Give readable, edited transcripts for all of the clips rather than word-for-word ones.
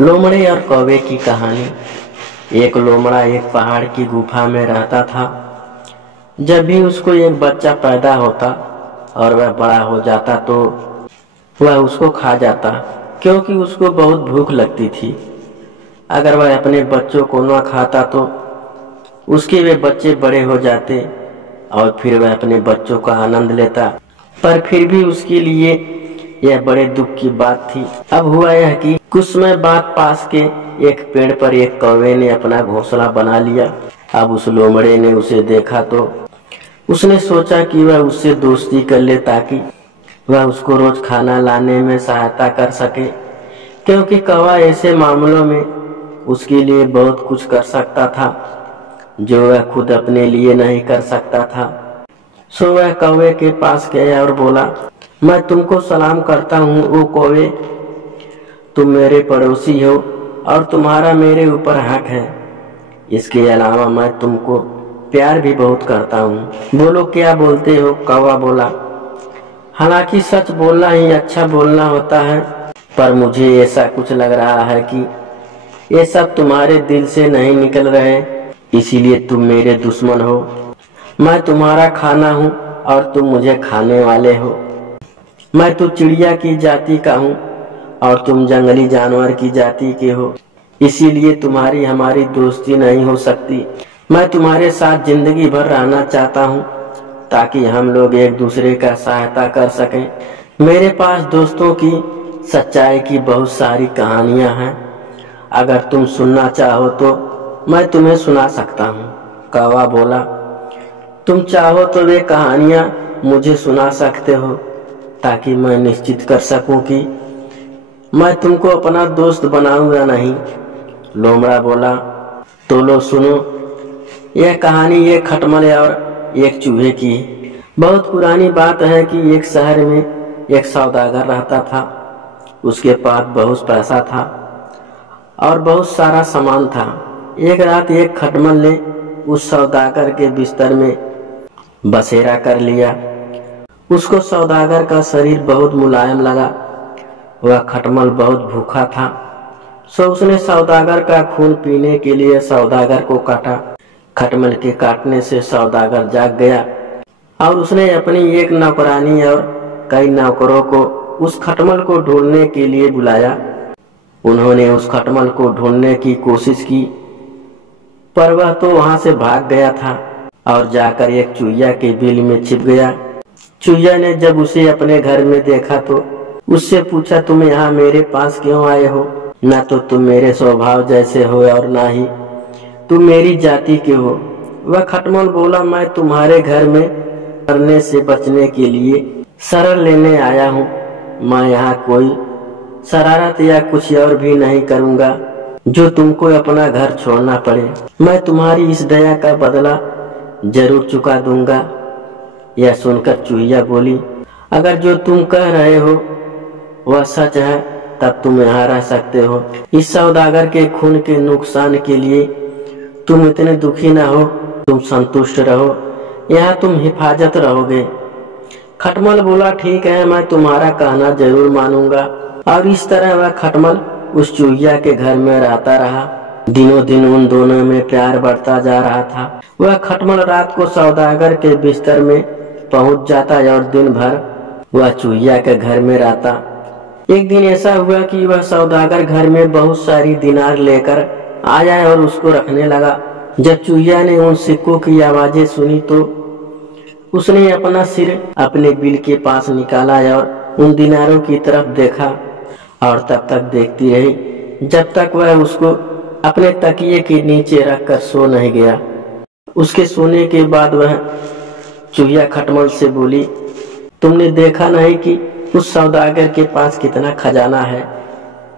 लोमड़े और कौवे की कहानी। एक लोमड़ा एक पहाड़ की गुफा में रहता था। जब भी उसको एक बच्चा पैदा होता और वह बड़ा हो जाता तो वह उसको खा जाता, क्योंकि उसको बहुत भूख लगती थी। अगर वह अपने बच्चों को न खाता तो उसके वे बच्चे बड़े हो जाते और फिर वह अपने बच्चों का आनंद लेता। पर फिर भी उसके लिए यह बड़े दुख की बात थी। अब हुआ यह कि कुछ समय बाद पास के एक पेड़ पर एक कौवे ने अपना घोंसला बना लिया। अब उस लोमड़े ने उसे देखा तो उसने सोचा कि वह उससे दोस्ती कर ले ताकि वह उसको रोज खाना लाने में सहायता कर सके, क्योंकि कौवा ऐसे मामलों में उसके लिए बहुत कुछ कर सकता था जो वह खुद अपने लिए नहीं कर सकता था। सो वह कौवे के पास गया और बोला, मैं तुमको सलाम करता हूँ ओ कौवे, तुम मेरे पड़ोसी हो और तुम्हारा मेरे ऊपर हक है। इसके अलावा मैं तुमको प्यार भी बहुत करता हूँ। बोलो क्या बोलते हो? कौवा बोला, हालांकि सच बोलना ही अच्छा बोलना होता है, पर मुझे ऐसा कुछ लग रहा है कि ये सब तुम्हारे दिल से नहीं निकल रहे, इसीलिए तुम मेरे दुश्मन हो। मैं तुम्हारा खाना हूँ और तुम मुझे खाने वाले हो। मैं तो चिड़िया की जाति का हूँ और तुम जंगली जानवर की जाति के हो, इसीलिए तुम्हारी हमारी दोस्ती नहीं हो सकती। मैं तुम्हारे साथ जिंदगी भर रहना चाहता हूँ ताकि हम लोग एक दूसरे का सहायता कर सकें। मेरे पास दोस्तों की सच्चाई की बहुत सारी कहानियाँ हैं, अगर तुम सुनना चाहो तो मैं तुम्हें सुना सकता हूँ। कौवा बोला, तुम चाहो तो वे कहानियाँ मुझे सुना सकते हो ताकि मैं निश्चित कर सकूं कि मैं तुमको अपना दोस्त बनाऊं या नहीं। लोमड़ा बोला, तो लो सुनो, यह कहानी एक खटमल और एक चूहे की। बहुत पुरानी बात है कि एक शहर में एक सौदागर रहता था। उसके पास बहुत पैसा था और बहुत सारा सामान था। एक रात एक खटमल ने उस सौदागर के बिस्तर में बसेरा कर लिया। उसको सौदागर का शरीर बहुत मुलायम लगा। वह खटमल बहुत भूखा था, सो उसने सौदागर का खून पीने के लिए सौदागर को काटा। खटमल के काटने से सौदागर जाग गया और उसने अपनी एक नौकरानी और कई नौकरों को उस खटमल को ढूंढने के लिए बुलाया। उन्होंने उस खटमल को ढूंढने की कोशिश की, पर वह तो वहां से भाग गया था और जाकर एक चूहिया के बिल में छिप गया। चूहिया ने जब उसे अपने घर में देखा तो उससे पूछा, तुम यहाँ मेरे पास क्यों आए हो? ना तो तुम मेरे स्वभाव जैसे हो और ना ही तुम मेरी जाति के हो। वह खटमल बोला, मैं तुम्हारे घर में करने से बचने के लिए शरण लेने आया हूँ। मैं यहाँ कोई शरारत या कुछ और भी नहीं करूँगा जो तुमको अपना घर छोड़ना पड़े। मैं तुम्हारी इस दया का बदला जरूर चुका दूंगा। यह सुनकर चूहिया बोली, अगर जो तुम कह रहे हो वह सच है तब तुम यहाँ रह सकते हो। इस सौदागर के खून के नुकसान के लिए तुम इतने दुखी ना हो, तुम संतुष्ट रहो, यहाँ तुम हिफाजत रहोगे। खटमल बोला, ठीक है, मैं तुम्हारा कहना जरूर मानूंगा। और इस तरह वह खटमल उस चूहिया के घर में रहता रहा। दिनों दिन उन दोनों में प्यार बढ़ता जा रहा था। वह खटमल रात को सौदागर के बिस्तर में पहुंच जाता और दिन भर वह चूहिया के घर में रहता। एक दिन ऐसा हुआ कि वह सौदागर घर में बहुत सारी दिनार लेकर आया और उसको रखने लगा। जब चूहिया ने उन सिक्कों की आवाजें सुनी तो उसने अपना सिर अपने बिल के पास निकाला और उन दिनारों की तरफ देखा और तब तक देखती रही जब तक वह उसको अपने तकिए के नीचे रखकर सो नहीं गया। उसके सोने के बाद वह चूहिया खटमल से बोली, तुमने देखा नहीं कि उस सौदागर के पास कितना खजाना है?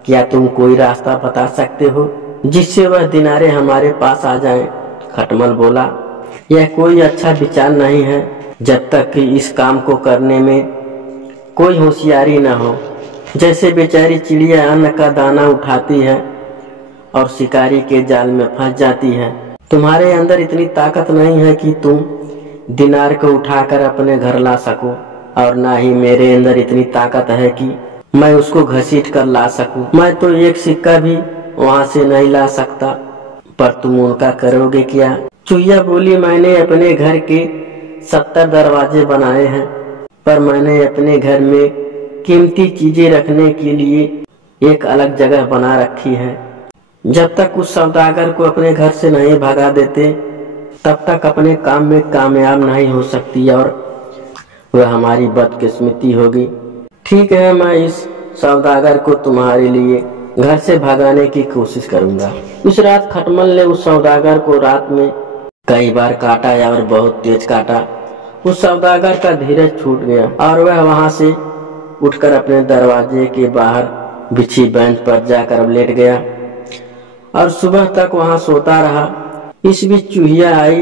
क्या तुम कोई रास्ता बता सकते हो जिससे वह दिनारे हमारे पास आ जाएं? खटमल बोला, यह कोई अच्छा विचार नहीं है जब तक कि इस काम को करने में कोई होशियारी न हो। जैसे बेचारी चिड़िया अन्न का दाना उठाती है और शिकारी के जाल में फंस जाती है, तुम्हारे अंदर इतनी ताकत नहीं है कि तुम दिनार को उठाकर अपने घर ला सको, और ना ही मेरे अंदर इतनी ताकत है कि मैं उसको घसीट कर ला सकूं। मैं तो एक सिक्का भी वहां से नहीं ला सकता, पर तुम उनका करोगे क्या? चुहिया बोली, मैंने अपने घर के 70 दरवाजे बनाए हैं, पर मैंने अपने घर में कीमती चीजें रखने के लिए एक अलग जगह बना रखी है। जब तक उस सौदागर को अपने घर से नहीं भगा देते तब तक अपने काम में कामयाब नहीं हो सकती और वह हमारी बदकिस्मती होगी। ठीक है, मैं इस सौदागर को तुम्हारे लिए घर से भगाने की कोशिश करूंगा। उस रात खटमल ने उस सौदागर को रात में कई बार काटा और बहुत तेज काटा। उस सौदागर का धीरज छूट गया और वह वहां से उठकर अपने दरवाजे के बाहर बिछी बेंच पर जाकर लेट गया और सुबह तक वहां सोता रहा। इस बीच चूहिया आई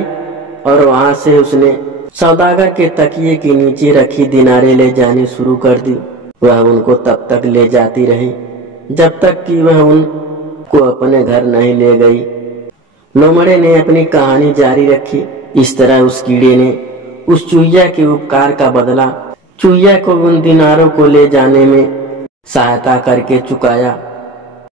और वहां से उसने सौदागर के तकिए के नीचे रखी दिनारे ले जानी शुरू कर दी। वह उनको तब तक ले जाती रही जब तक कि वह उनको अपने घर नहीं ले गई। लोमड़े ने अपनी कहानी जारी रखी। इस तरह उस कीड़े ने उस चूहिया के उपकार का बदला चूहिया को उन दिनारों को ले जाने में सहायता करके चुकाया।